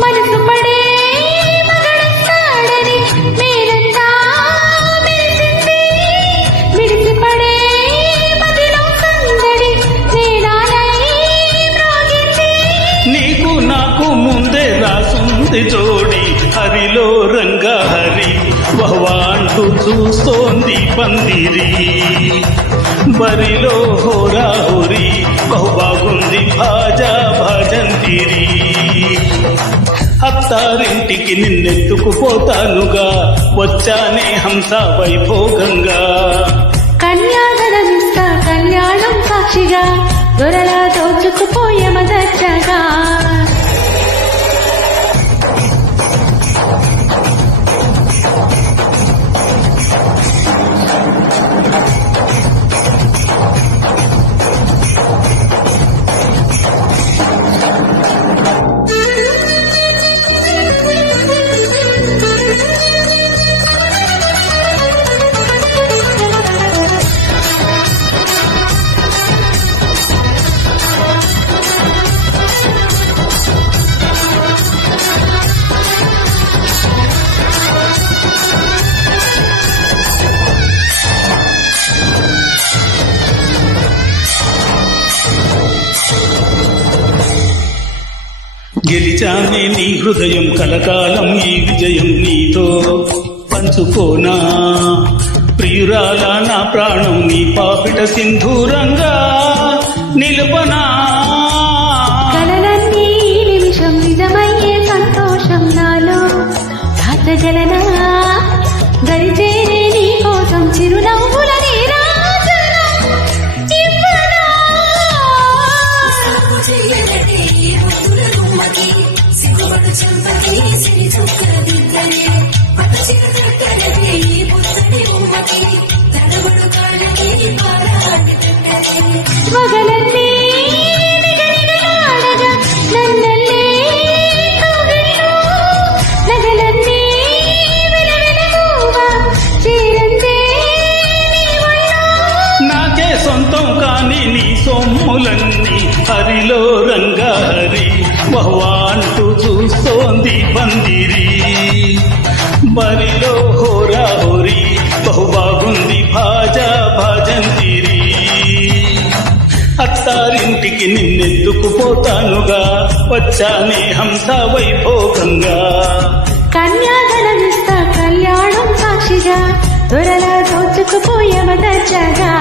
మనసు పడే మగడస్తాడని మేరంతా మెరిసింది, విడిసి పడే మదిలో సందడి నేనాలై మ్రోగింది. నీకు నాకు ముందే రాసుంది జోడి, హరిలో రంగా హరి వహ్వాంటూ చూస్తోంది పందిరి. బరిలో హోరా హోరీ బహుబాగుంది భాజా భజంతిరి. అత్తారింటికి నిన్నెత్తుకుపోతానుగా, వచ్చానే హంస వైభోగంగా. కన్యాదనమిస్తా కళ్యాణం సాక్షిగా, దొరలా దోచుకుపోయే మదచ్చగా. గెలిచానే నీ హృదయం కలకాలం, ఈ విజయం నీతో పంచుకోనా. ప్రియురాల నా ప్రాణం నీ పాపిట సింధూరంగా నిలుపనా. కలలన్నీ నిమిషం నిజమయ్యే సంతోషం నాలో దాచగలనా. గరిచేనే నీ కోసం చిరునవ్వుల మగలన్నీ నిగనిగలాడగా నన్నల్లే కౌగిలిలో, నగలన్నీ విలవిలమోగా చేరందే నీ ఒళ్ళో. నాకే సొంతం కాని నీ సొమ్ములన్నీ హరిలో రంగా హరి వహ్వాంటూ చూస్తోంది పందిరి. బరిలో హోరా హోరీ బహుబాగుంది భాజా భజంతిరి. అత్తారింటికి నిన్నెత్తుకుపోతానుగా, వచ్చానే హంస వైభోగంగా. కన్యాదనమిస్తా కళ్యాణం సాక్షిగా, త్వరలా దోచుకుపోయే మదచ్చగా.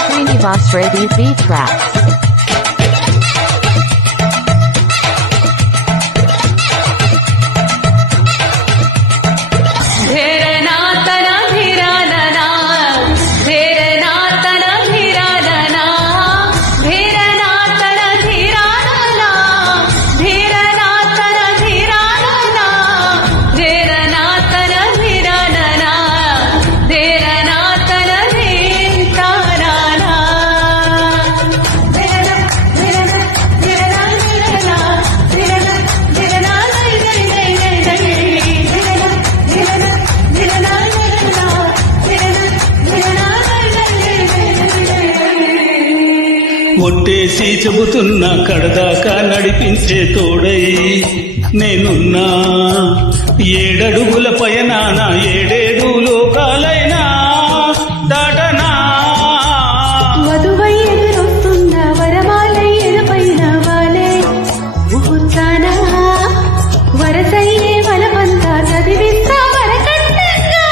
Srinivas Reddy Beat Tracks. ఒట్టేసి చెబుతున్నా కడదాకా నడిపించే తోడై నేనున్నా. 7 అడుగుల పయనాన 7 లోకాలైనా దాటనా. వధువై ఎదురొస్తున్న వరమాలై ఎదుపైన వాలే ముహూర్తాన, వరసయ్యే వలపంతా చదివిస్తా వరకంటంగా.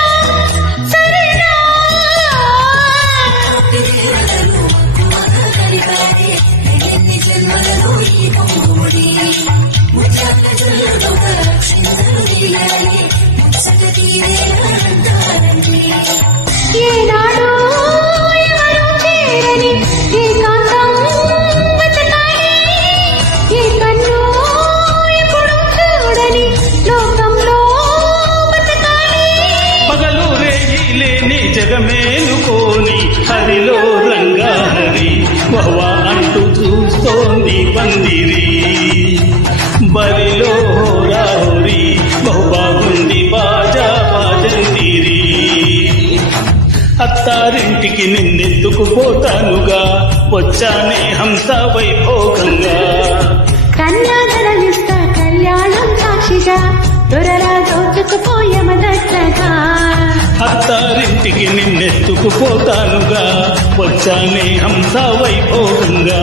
సరేనా ఏనాడు ఎవరు చేరని ఏకాంతం వెతకాలి, ఏ కన్ను ఎప్పుడు చూడని లోకంలో బతకాలి. పగలు రేగి లేని జగమేలుకోని హరిలో రంగా హరి వహ్వా అంటూ చూస్తోంది పందిరి. బరిలో హోరా హోరీ బహుబాగుంది బాజా అత్తారింటికి నిన్నెత్తుకుపోతానుగా వచ్చానే హంస వైభోగంగా కన్యాధనమిస్తా కళ్యాణం సాక్షిగా దొరలా దోచుకుపోయే మొదట్లగా అత్తారింటికి నిన్నెత్తుకుపోతానుగా వచ్చానే హంస వైభోగంగా